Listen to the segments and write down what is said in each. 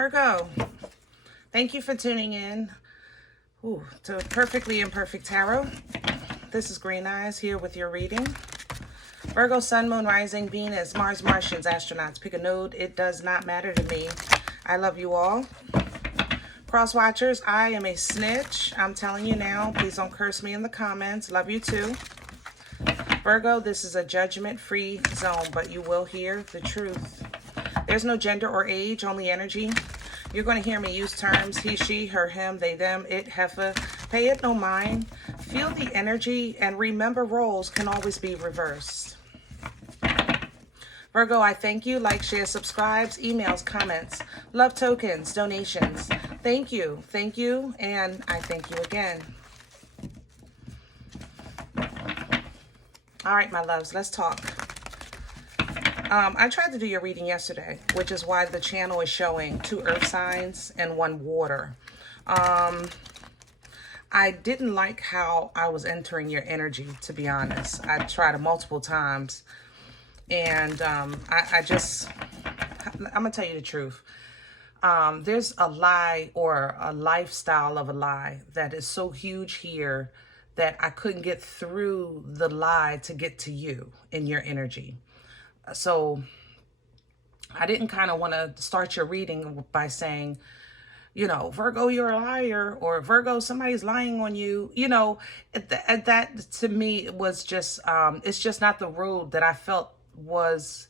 Virgo, thank you for tuning in to Perfectly Imperfect Tarot. This is Green Eyes here with your reading. Virgo, Sun, Moon, Rising, Venus, Mars, Martians, astronauts. Pick a node. It does not matter to me. I love you all. Cross watchers, I am a snitch. I'm telling you now. Please don't curse me in the comments. Love you too. Virgo, this is a judgment-free zone, but you will hear the truth. There's no gender or age, only energy. You're going to hear me use terms he, she, her, him, they, them, it, heifer. Pay it no mind. Feel the energy and remember roles can always be reversed. Virgo, I thank you. Like, share, subscribes, emails, comments, love tokens, donations. Thank you. Thank you. And I thank you again. All right, my loves, let's talk. I tried to do your reading yesterday, which is why the channel is showing 2 earth signs and 1 water. I didn't like how I was entering your energy, to be honest. I tried it multiple times. And I'm going to tell you the truth. There's a lie or a lifestyle of a lie that is so huge here that I couldn't get through the lie to get to you in your energy. So I didn't kind of want to start your reading by saying, you know, Virgo, you're a liar, or Virgo, somebody's lying on you. You know, that to me was just, it's just not the road that I felt was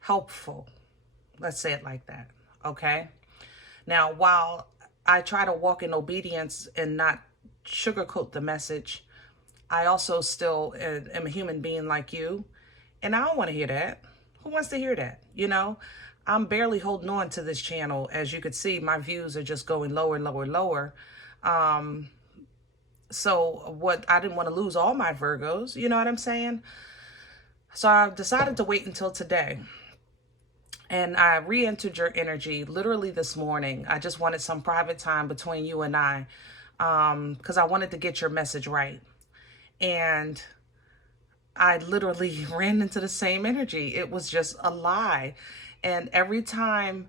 helpful. Let's say it like that. Okay. Now, while I try to walk in obedience and not sugarcoat the message, I also still am a human being like you. And I don't want to hear that. Who wants to hear that? You know, I'm barely holding on to this channel. As you could see, my views are just going lower, lower, lower. So I didn't want to lose all my Virgos. You know what I'm saying? So I decided to wait until today. And I re-entered your energy literally this morning. I just wanted some private time between you and I, because I wanted to get your message right. And I literally ran into the same energy. It was just a lie. And every time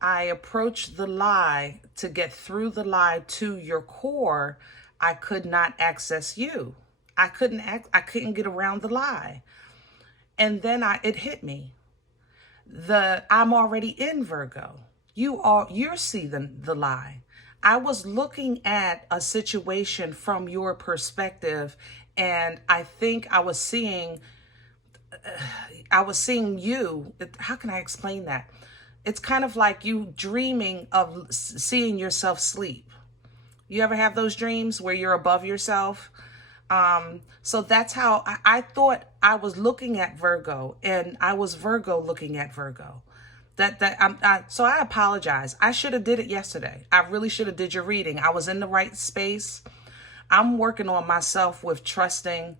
I approached the lie to get through the lie to your core, I could not access you. I couldn't get around the lie. And then it hit me. I'm already in Virgo. You're seeing the lie. I was looking at a situation from your perspective, and I think I was seeing you. How can I explain that? It's kind of like you dreaming of seeing yourself sleep. You ever have those dreams where you're above yourself? So that's how I thought I was looking at Virgo, and I was Virgo looking at Virgo. So I apologize. I should have did it yesterday. I really should have did your reading. I was in the right space. I'm working on myself with trusting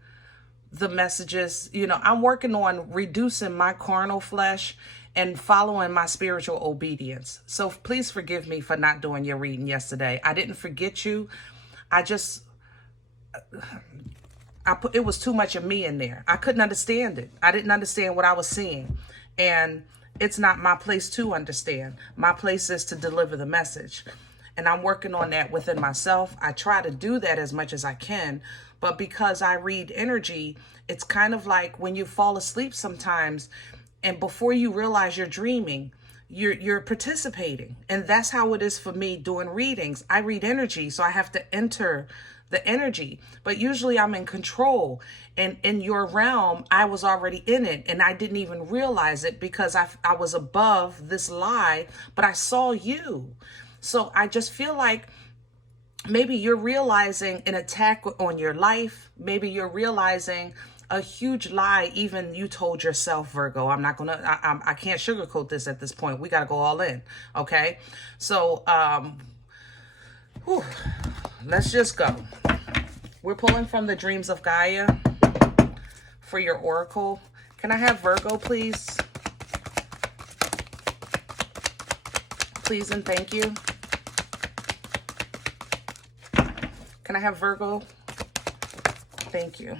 the messages. You know, I'm working on reducing my carnal flesh and following my spiritual obedience. So please forgive me for not doing your reading yesterday. I didn't forget you. It was too much of me in there. I couldn't understand it. I didn't understand what I was seeing. And it's not my place to understand. My place is to deliver the message. And I'm working on that within myself. I try to do that as much as I can. But because I read energy, it's kind of like when you fall asleep sometimes, and before you realize you're dreaming, you're participating. And that's how it is for me doing readings. I read energy, so I have to enter the energy, but usually I'm in control, and in your realm I was already in it, and I didn't even realize it because I was above this lie, but I saw you. So I just feel like maybe you're realizing an attack on your life. Maybe you're realizing a huge lie even you told yourself, Virgo. I can't sugarcoat this at this point. We got to go all in. Okay. So, let's just go. We're pulling from the Dreams of Gaia for your oracle. Can I have Virgo, please? Please and thank you. Can I have Virgo? Thank you.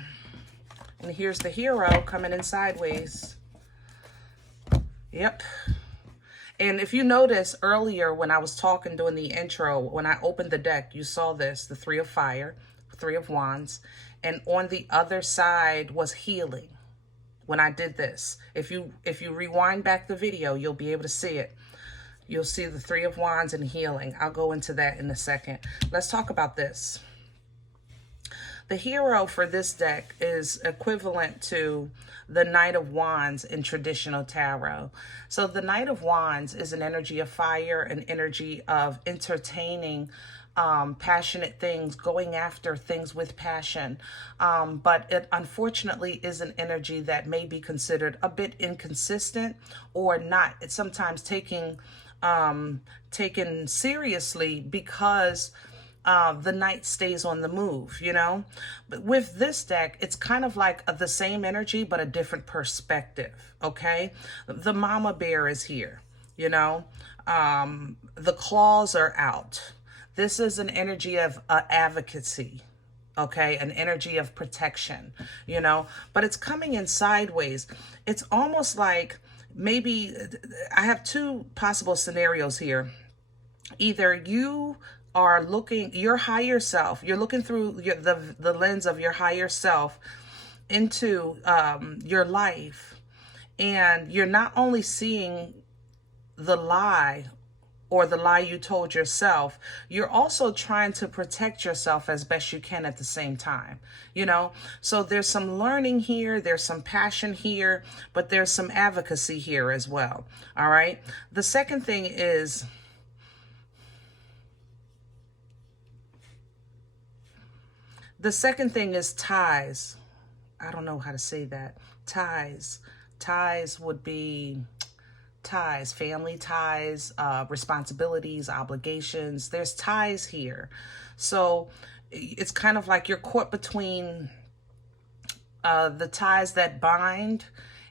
And here's the hero coming in sideways. Yep. And if you notice earlier when I was talking during the intro, when I opened the deck, you saw this, the Three of Fire, Three of Wands, and on the other side was healing. When I did this, if you rewind back the video, you'll be able to see it. You'll see the Three of Wands and healing. I'll go into that in a second. Let's talk about this. The hero for this deck is equivalent to the Knight of Wands in traditional tarot. So the Knight of Wands is an energy of fire, an energy of entertaining passionate things, going after things with passion. But it unfortunately is an energy that may be considered a bit inconsistent or not. It's sometimes taken seriously because the knight stays on the move, you know. But with this deck, it's kind of like the same energy, but a different perspective, okay? The mama bear is here, you know. The claws are out. This is an energy of advocacy, okay? An energy of protection, you know. But it's coming in sideways. It's almost like maybe, I have two possible scenarios here. Either you are looking, your higher self, you're looking through the lens of your higher self into your life, and you're not only seeing the lie or the lie you told yourself, you're also trying to protect yourself as best you can at the same time, you know? So there's some learning here, there's some passion here, but there's some advocacy here as well, all right? The second thing is, ties. I don't know how to say that. Ties. Ties would be ties, family ties, responsibilities, obligations. There's ties here. So it's kind of like you're caught between the ties that bind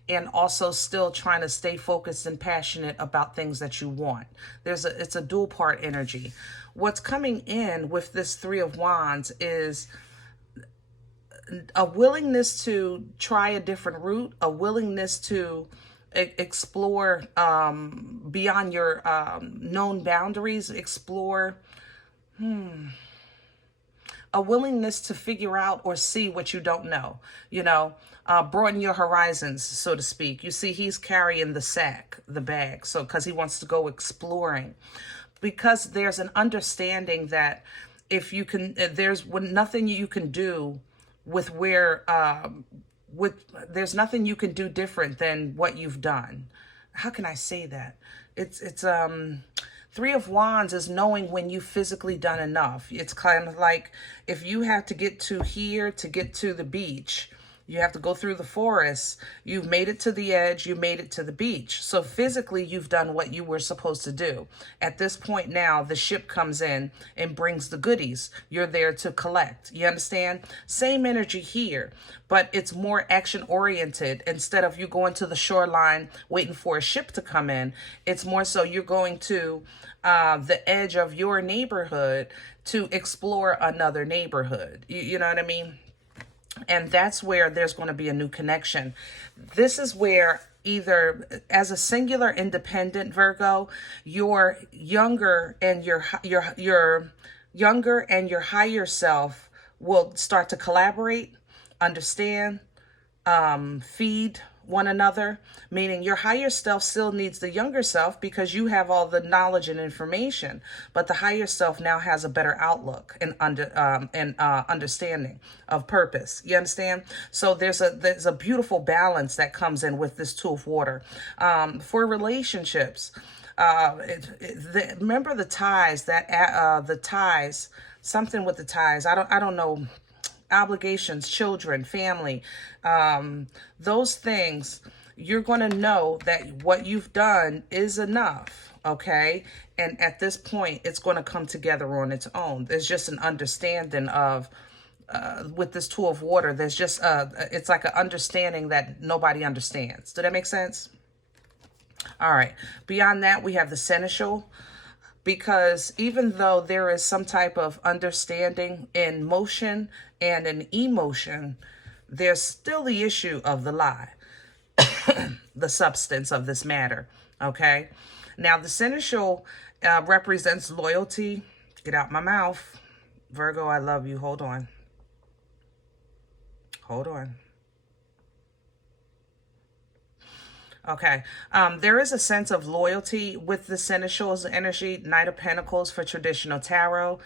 and also still trying to stay focused and passionate about things that you want. It's a dual part energy. What's coming in with this Three of Wands is a willingness to try a different route, a willingness to explore beyond your known boundaries, explore a willingness to figure out or see what you don't know, you know, broaden your horizons, so to speak. You see, he's carrying the bag, so because he wants to go exploring, because there's an understanding that if you can, there's nothing you can do with there's nothing you can do different than what you've done. How can I say that? It's Three of Wands is knowing when you've physically done enough. It's kind of like if you have to get to here to get to the beach, you have to go through the forest. You've made it to the edge. You made it to the beach. So physically, you've done what you were supposed to do. At this point now, the ship comes in and brings the goodies. You're there to collect. You understand? Same energy here, but it's more action-oriented. Instead of you going to the shoreline waiting for a ship to come in, it's more so you're going to the edge of your neighborhood to explore another neighborhood. You know what I mean? And that's where there's going to be a new connection. This is where either as a singular independent Virgo, your younger and your younger and your higher self will start to collaborate, understand, feed one another, meaning your higher self still needs the younger self because you have all the knowledge and information, but the higher self now has a better outlook and understanding of purpose. You understand? So there's a beautiful balance that comes in with this Two of Water. For relationships, remember the ties something with the ties. I don't know. Obligations, children, family, those things, you're going to know that what you've done is enough, okay? And at this point, it's going to come together on its own. There's just an understanding of, with this Two of Water, there's just, it's like an understanding that nobody understands. Did that make sense? All right. Beyond that, we have the Seneschal. Because even though there is some type of understanding in motion and in emotion, there's still the issue of the lie. the substance of this matter. Okay. Now the Seneschal represents loyalty. Get out my mouth. Virgo, I love you. Hold on. Hold on. Okay. There is a sense of loyalty with the Seneschal's energy, Knight of Pentacles for traditional tarot,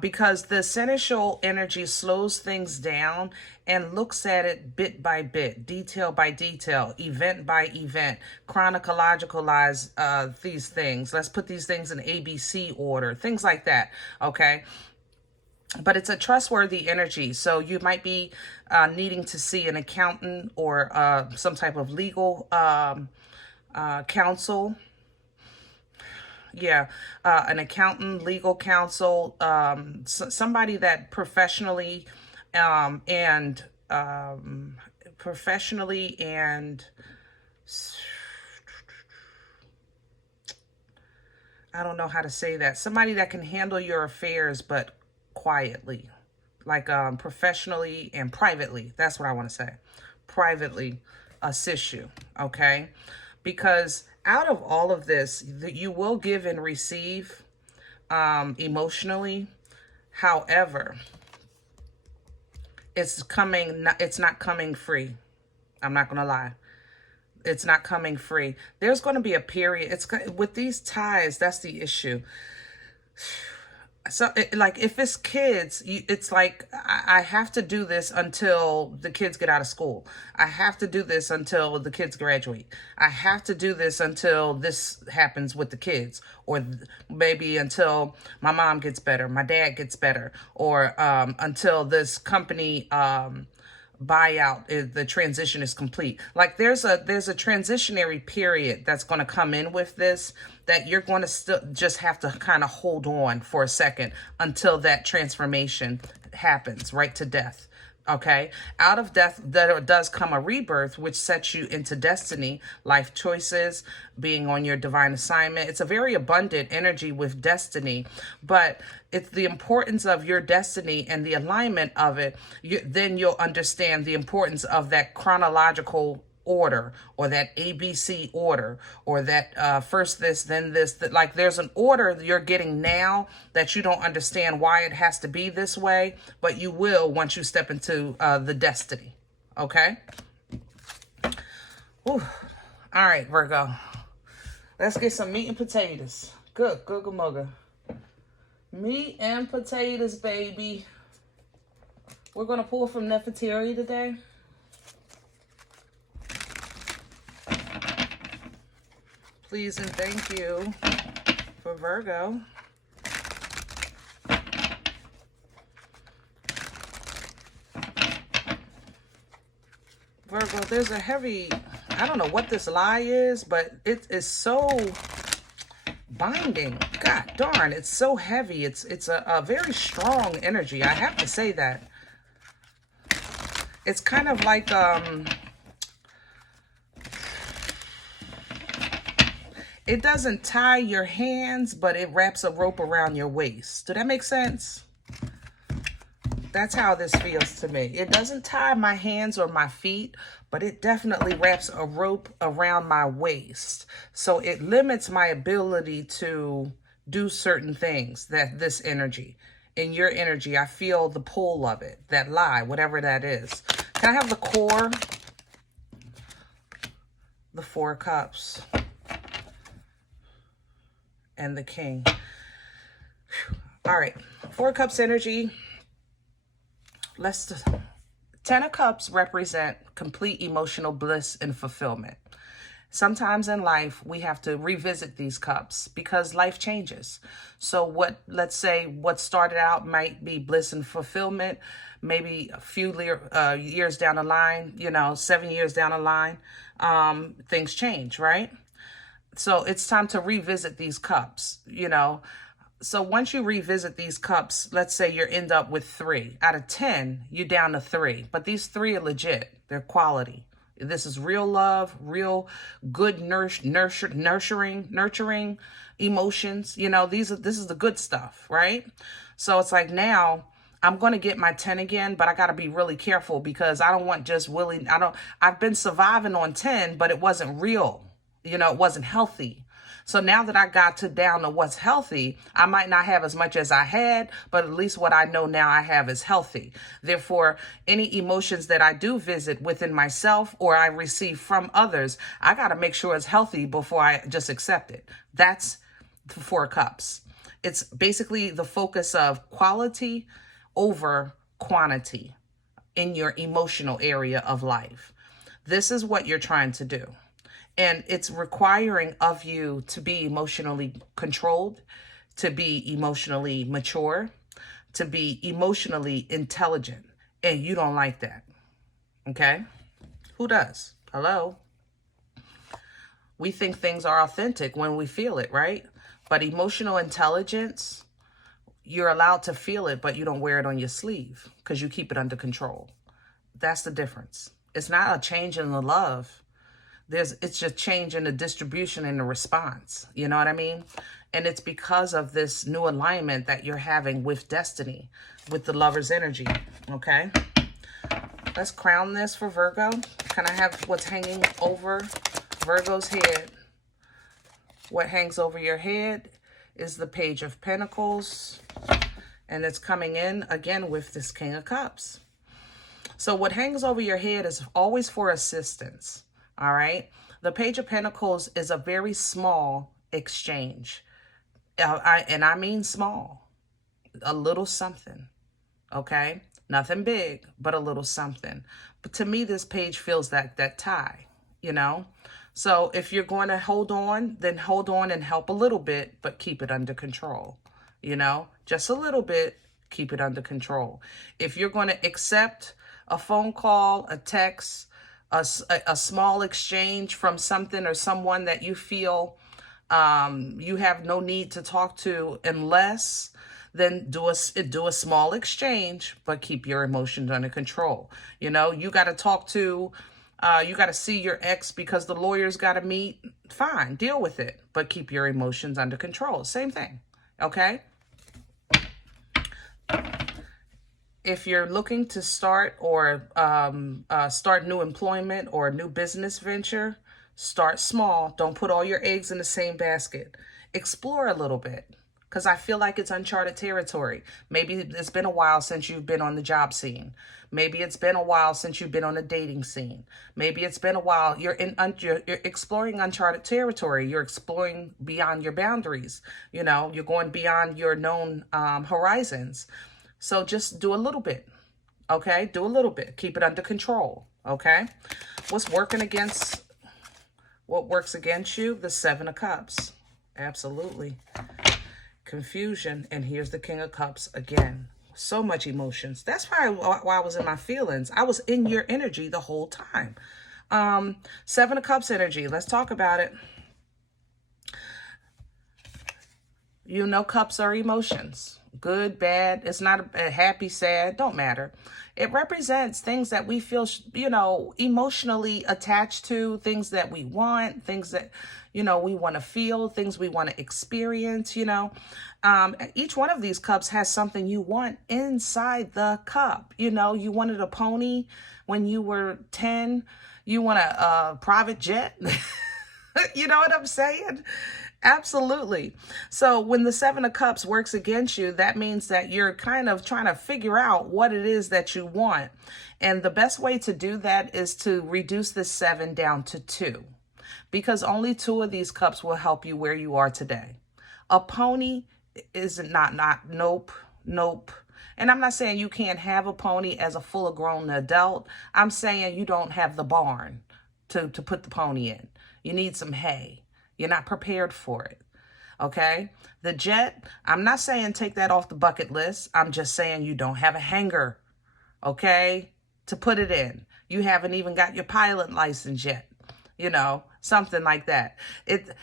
because the Seneschal energy slows things down and looks at it bit by bit, detail by detail, event by event, chronologicalize these things. Let's put these things in ABC order, things like that. Okay. But it's a trustworthy energy. So you might be needing to see an accountant or some type of legal counsel. Yeah, an accountant, legal counsel, somebody that professionally and I don't know how to say that. Somebody that can handle your affairs, but quietly, like professionally and privately. That's what I want to say. Privately assist you, okay? Because out of all of this, you will give and receive emotionally. However, it's not coming free. I'm not going to lie. It's not coming free. There's going to be a period. With these ties, that's the issue. So, like, if it's kids, it's like, I have to do this until the kids get out of school. I have to do this until the kids graduate. I have to do this until this happens with the kids. Or maybe until my mom gets better, my dad gets better. Or until this company buyout, the transition is complete. Like, there's a transitionary period that's going to come in with this, that you're going to still just have to kind of hold on for a second until that transformation happens, right to death. Okay. Out of death, there does come a rebirth, which sets you into destiny, life choices, being on your divine assignment. It's a very abundant energy with destiny, but it's the importance of your destiny and the alignment of it. Then you'll understand the importance of that chronological order, or that ABC order, or that first this, then this. That, like, there's an order you're getting now that you don't understand why it has to be this way, but you will once you step into the destiny. Okay. Ooh. All right, Virgo. Let's get some meat and potatoes. Good, good, good, mugga. Meat and potatoes, baby. We're gonna pull from Nefertiti today. Please and thank you for Virgo. Virgo, there's a heavy, I don't know what this lie is, but it is so binding. God darn, it's so heavy. It's a very strong energy. I have to say that. It's kind of like, it doesn't tie your hands, but it wraps a rope around your waist. Does that make sense? That's how this feels to me. It doesn't tie my hands or my feet, but it definitely wraps a rope around my waist. So it limits my ability to do certain things, that this energy. In your energy, I feel the pull of it, that lie, whatever that is. Can I have the core? The Four of Cups. And the King. All right. Four of Cups energy. Ten of Cups represent complete emotional bliss and fulfillment. Sometimes in life, we have to revisit these cups because life changes. So let's say what started out might be bliss and fulfillment, maybe a few years down the line, 7 years down the line, things change, right? So it's time to revisit these cups, So once you revisit these cups, let's say you end up with 3. Out of 10, you're down to 3. But these 3 are legit. They're quality. This is real love, real good nurturing emotions. This is the good stuff, right? So it's like now I'm going to get my 10 again, but I got to be really careful because I don't want just I've been surviving on 10, but it wasn't real. You know, it wasn't healthy. So now that I got down to what's healthy, I might not have as much as I had, but at least what I know now I have is healthy. Therefore, any emotions that I do visit within myself or I receive from others, I got to make sure it's healthy before I just accept it. That's the Four of Cups. It's basically the focus of quality over quantity in your emotional area of life. This is what you're trying to do. And it's requiring of you to be emotionally controlled, to be emotionally mature, to be emotionally intelligent. And you don't like that. Okay? Who does? Hello? We think things are authentic when we feel it, right? But emotional intelligence, you're allowed to feel it, but you don't wear it on your sleeve because you keep it under control. That's the difference. It's not a change in the love. It's just change in the distribution and the response. You know what I mean? And it's because of this new alignment that you're having with destiny, with the lover's energy. Okay? Let's crown this for Virgo. Can I have what's hanging over Virgo's head? What hangs over your head is the Page of Pentacles. And it's coming in again with this King of Cups. So what hangs over your head is always for assistance. All right. The Page of Pentacles is a very small exchange. And I mean small, a little something. Okay. Nothing big, but a little something. But to me, this page feels that tie, you know. So if you're going to hold on, then hold on and help a little bit, but keep it under control. You know, just a little bit, keep it under control. If you're going to accept a phone call, a text, a small exchange from something or someone that you feel you have no need to talk to unless, then do a small exchange, but keep your emotions under control. You know, you got to talk to, you got to see your ex because the lawyers got to meet. Fine, deal with it, but keep your emotions under control. Same thing, okay? If you're looking to start or start new employment or a new business venture, start small. Don't put all your eggs in the same basket. Explore a little bit because I feel like it's uncharted territory. Maybe it's been a while since you've been on the job scene. Maybe it's been a while since you've been on the dating scene. Maybe it's been a while. You're exploring uncharted territory. You're exploring beyond your boundaries. You know, you're going beyond your known horizons. So just do a little bit, okay? Do a little bit. Keep it under control, okay? What works against you? The Seven of Cups. Absolutely. Confusion. And here's the King of Cups again. So much emotions. That's probably why I was in my feelings. I was in your energy the whole time. Seven of Cups energy. Let's talk about it. You know, cups are emotions. Good, bad. It's not a happy, sad. Don't matter. It represents things that we feel, you know, emotionally attached to, things that we want, things that, you know, we want to feel, things we want to experience, you know. Each one of these cups has something you want inside the cup. You know, you wanted a pony when you were 10. You want a private jet. You know what I'm saying? Absolutely. So when the Seven of Cups works against you, that means that you're kind of trying to figure out what it is that you want. And the best way to do that is to reduce the 7 down to 2, because only 2 of these cups will help you where you are today. A pony is nope. And I'm not saying you can't have a pony as a full-grown adult. I'm saying you don't have the barn to put the pony in. You need some hay. You're not prepared for it, okay? The jet, I'm not saying take that off the bucket list. I'm just saying you don't have a hangar, okay, to put it in. You haven't even got your pilot license yet, you know, something like that. The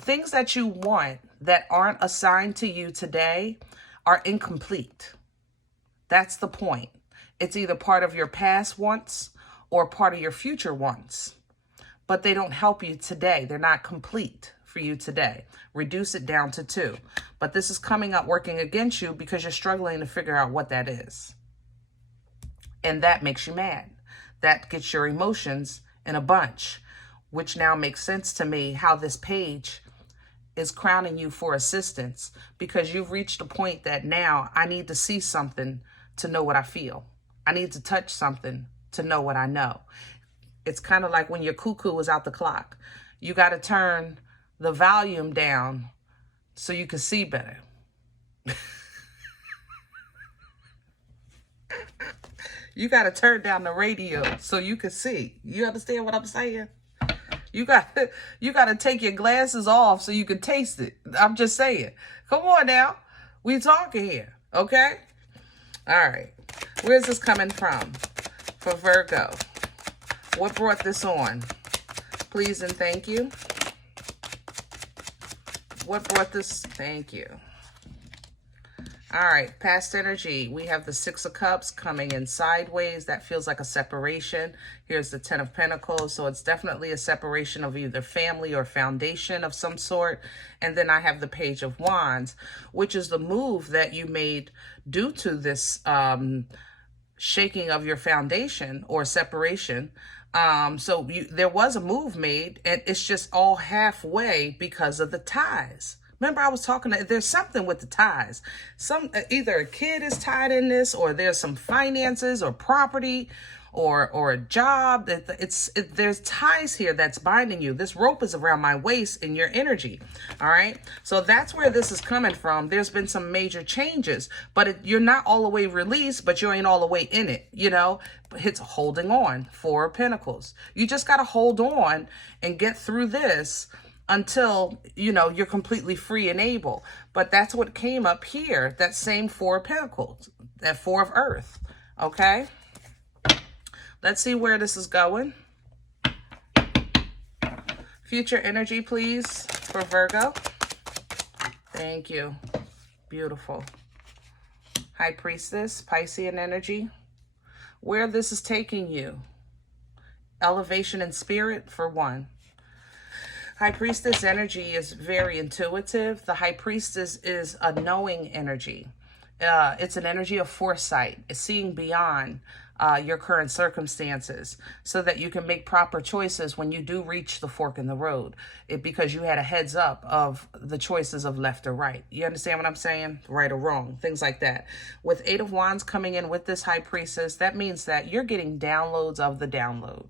things that you want that aren't assigned to you today are incomplete. That's the point. It's either part of your past wants or part of your future wants. But they don't help you today. They're not complete for you today. Reduce it down to 2. But this is coming up working against you because you're struggling to figure out what that is. And that makes you mad. That gets your emotions in a bunch, which now makes sense to me how this page is crowning you for assistance, because you've reached a point that now I need to see something to know what I feel. I need to touch something to know what I know. It's kind of like when your cuckoo is out the clock. You got to turn the volume down so you can see better. You got to turn down the radio so you can see. You understand what I'm saying? You got to take your glasses off so you can taste it. I'm just saying. Come on now. We talking here, okay? All right. Where's this coming from? For Virgo. What brought this on? Please and thank you. What brought this? Thank you. All right, past energy. We have the 6 of Cups coming in sideways. That feels like a separation. Here's the 10 of Pentacles. So it's definitely a separation of either family or foundation of some sort. And then I have the Page of Wands, which is the move that you made due to this shaking of your foundation or separation. So there was a move made, and it's just all halfway because of the ties. Remember, I was talking to, there's something with the ties. Either a kid is tied in this, or there's some finances or property or a job. There's ties here that's binding you. This rope is around my waist in your energy. All right. So that's where this is coming from. There's been some major changes, but you're not all the way released, but you ain't all the way in it. You know, it's holding on. 4 of Pentacles. You just got to hold on and get through this until, you know, you're completely free and able. But that's what came up here, that same 4 of Pentacles, that 4 of Earth, okay? Let's see where this is going. Future energy, please, for Virgo. Thank you. Beautiful. High Priestess, Piscean energy. Where this is taking you. Elevation in spirit, for 1. High Priestess energy is very intuitive. The High Priestess is a knowing energy. It's an energy of foresight. It's seeing beyond your current circumstances so that you can make proper choices when you do reach the fork in the road. Because you had a heads up of the choices of left or right. You understand what I'm saying? Right or wrong, things like that. With 8 of Wands coming in with this High Priestess, that means that you're getting downloads of the download.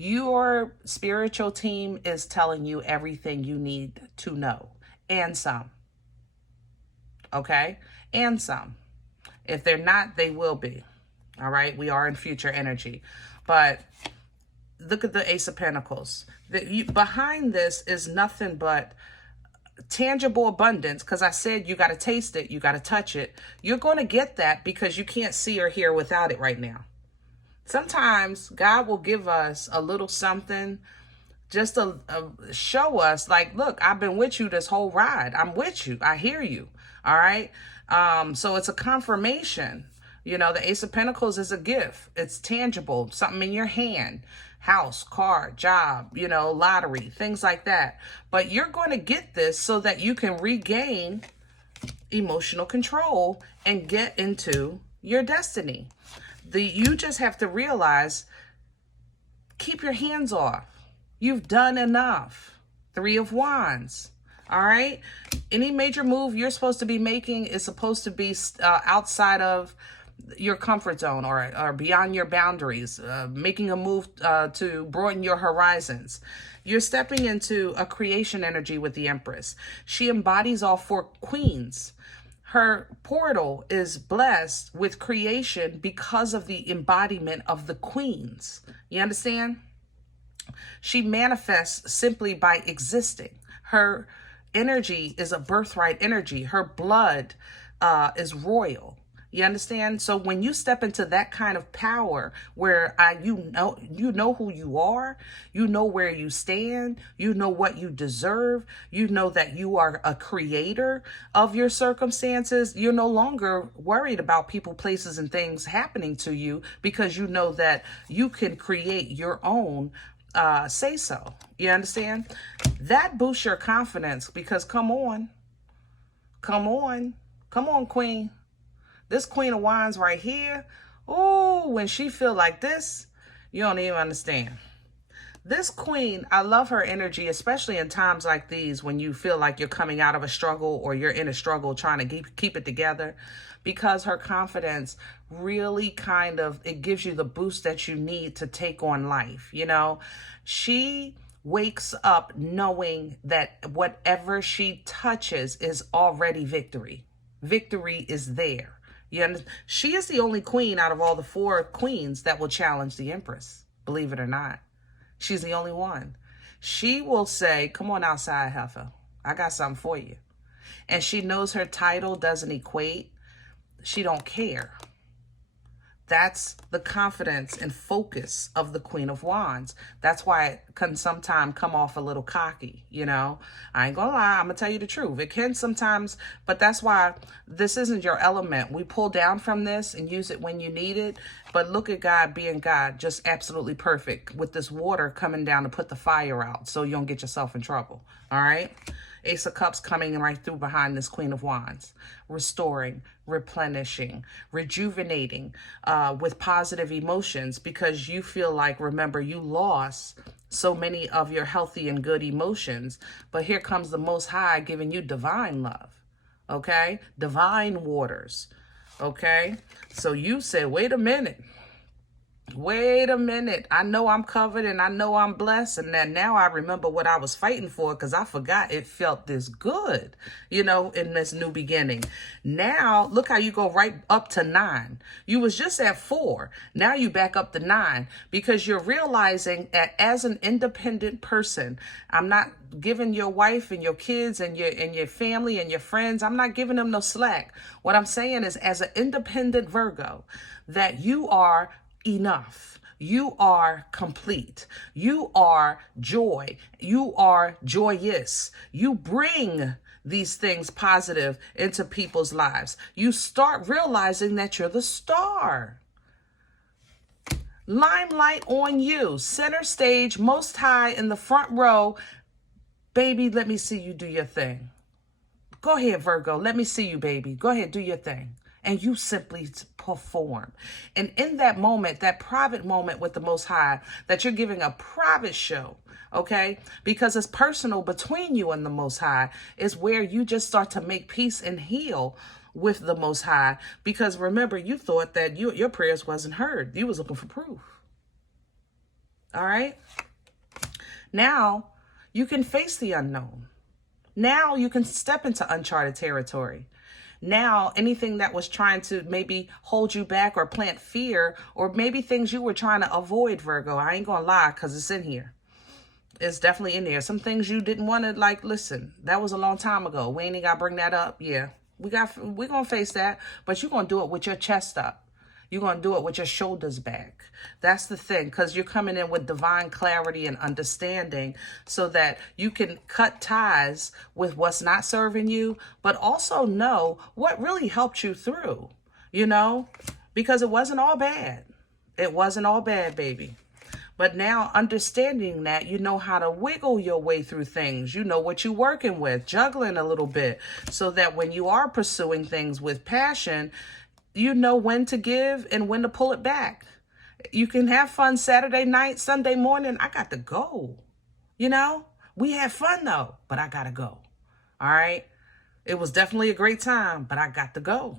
Your spiritual team is telling you everything you need to know, and some, okay? And some. If they're not, they will be, all right? We are in future energy. But look at the Ace of Pentacles. Behind this is nothing but tangible abundance, because I said you got to taste it, you got to touch it. You're going to get that because you can't see or hear without it right now. Sometimes God will give us a little something just to show us, like, look, I've been with you this whole ride. I'm with you. I hear you. All right. So it's a confirmation. You know, the Ace of Pentacles is a gift. It's tangible, something in your hand, house, car, job, you know, lottery, things like that. But you're going to get this so that you can regain emotional control and get into your destiny. You just have to realize, keep your hands off. You've done enough. 3 of Wands. All right. Any major move you're supposed to be making is supposed to be outside of your comfort zone or beyond your boundaries, making a move to broaden your horizons. You're stepping into a creation energy with the Empress. She embodies all 4 queens. Her portal is blessed with creation because of the embodiment of the queens. You understand? She manifests simply by existing. Her energy is a birthright energy. Her blood is royal. You understand? So when you step into that kind of power where you know who you are, you know where you stand, you know what you deserve, you know that you are a creator of your circumstances, you're no longer worried about people, places, and things happening to you because you know that you can create your own say so. You understand? That boosts your confidence because come on, Queen. This Queen of Wands right here, oh, when she feel like this, you don't even understand. This Queen, I love her energy, especially in times like these when you feel like you're coming out of a struggle or you're in a struggle trying to keep it together, because her confidence really it gives you the boost that you need to take on life. You know, she wakes up knowing that whatever she touches is already victory. Victory is there. You understand? She is the only queen out of all the 4 queens that will challenge the Empress, believe it or not. She's the only one. She will say, come on outside, heifer. I got something for you. And she knows her title doesn't equate. She don't care. That's the confidence and focus of the Queen of Wands. That's why it can sometimes come off a little cocky, you know. I ain't gonna lie, I'm gonna tell you the truth. It can sometimes, but that's why this isn't your element. We pull down from this and use it when you need it. But look at God being God, just absolutely perfect with this water coming down to put the fire out so you don't get yourself in trouble, all right? Ace of Cups coming right through behind this Queen of Wands, restoring, replenishing, rejuvenating with positive emotions, because you feel like, remember, you lost so many of your healthy and good emotions, but here comes the Most High giving you divine love, okay? Divine waters, okay? So you said, wait a minute. I know I'm covered and I know I'm blessed. And then now I remember what I was fighting for, because I forgot it felt this good, you know, in this new beginning. Now, look how you go right up to 9. You was just at 4. Now you back up to 9, because you're realizing that as an independent person, I'm not giving your wife and your kids and your family and your friends, I'm not giving them no slack. What I'm saying is, as an independent Virgo, that you are enough. You are complete. You are joy. You are joyous. You bring these things positive into people's lives. You start realizing that you're the star. Limelight on you. Center stage, Most High in the front row. Baby, let me see you do your thing. Go ahead, Virgo. Let me see you, baby. Go ahead, do your thing. And you simply perform. And in that moment, that private moment with the Most High, that you're giving a private show, okay? Because it's personal between you and the Most High, is where you just start to make peace and heal with the Most High. Because remember, you thought that your prayers wasn't heard. You was looking for proof. All right? Now, you can face the unknown. Now you can step into uncharted territory. Now, anything that was trying to maybe hold you back or plant fear, or maybe things you were trying to avoid, Virgo, I ain't gonna lie, because it's in here. It's definitely in there. Some things you didn't want to, like, listen, that was a long time ago. We ain't got to bring that up. Yeah, we're going to face that, but you're going to do it with your chest up. You're going to do it with your shoulders back. That's the thing, because you're coming in with divine clarity and understanding so that you can cut ties with what's not serving you, but also know what really helped you through, you know, because it wasn't all bad. It wasn't all bad, baby. But now understanding that, you know how to wiggle your way through things. You know what you're working with, juggling a little bit, so that when you are pursuing things with passion, you know when to give and when to pull it back. You can have fun Saturday night, Sunday morning. I got to go. You know, we had fun though, but I got to go. All right. It was definitely a great time, but I got to go.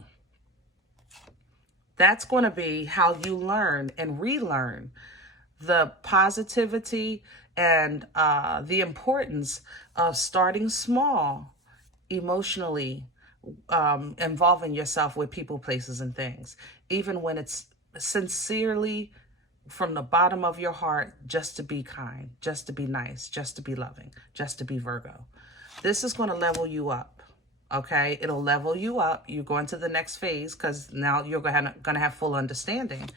That's going to be how you learn and relearn the positivity and the importance of starting small emotionally, involving yourself with people, places, and things, even when it's sincerely from the bottom of your heart, just to be kind, just to be nice, just to be loving, just to be Virgo. This is going to level you up. Okay, it'll level you up. You go into the next phase because now you're going to have full understanding,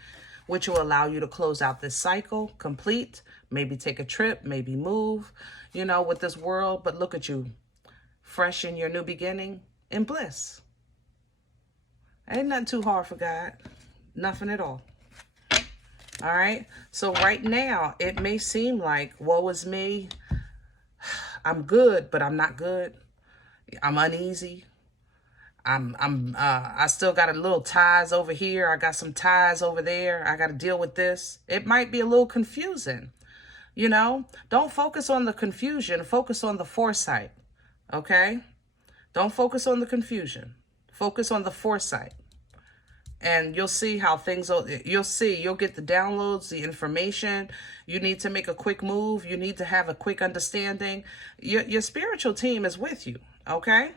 which will allow you to close out this cycle complete, maybe take a trip, maybe move, you know, with this world. But look at you, fresh in your new beginning, in bliss. Ain't nothing too hard for God. Nothing at all. All right. So right now, it may seem like, woe is me. I'm good, but I'm not good. I'm uneasy. I still got a little ties over here. I got some ties over there. I got to deal with this. It might be a little confusing. You know, don't focus on the confusion. Focus on the foresight. Okay? Don't focus on the confusion. Focus on the foresight. And you'll see how things, you'll get the downloads, the information. You need to make a quick move. You need to have a quick understanding. Your spiritual team is with you. Okay?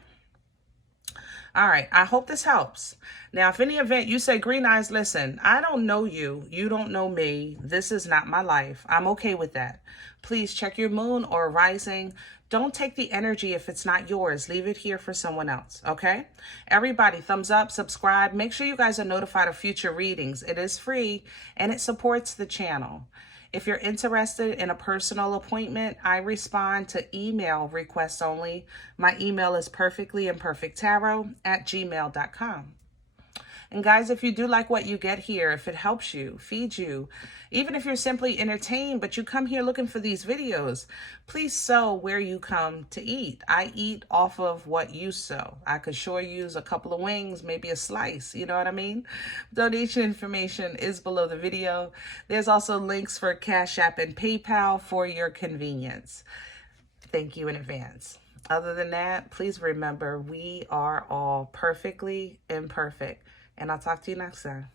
All right, I hope this helps. Now, if any event you say, Green Eyes, listen, I don't know you. You don't know me. This is not my life. I'm okay with that. Please check your moon or rising. Don't take the energy if it's not yours. Leave it here for someone else, okay? Everybody, thumbs up, subscribe. Make sure you guys are notified of future readings. It is free, and it supports the channel. If you're interested in a personal appointment, I respond to email requests only. My email is perfectlyimperfecttarot@gmail.com. And guys, if you do like what you get here, if it helps you, feeds you, even if you're simply entertained, but you come here looking for these videos, please sow where you come to eat. I eat off of what you sow. I could sure use a couple of wings, maybe a slice, you know what I mean? Donation information is below the video. There's also links for Cash App and PayPal for your convenience. Thank you in advance. Other than that, please remember, we are all perfectly imperfect. And I'll talk to you next time.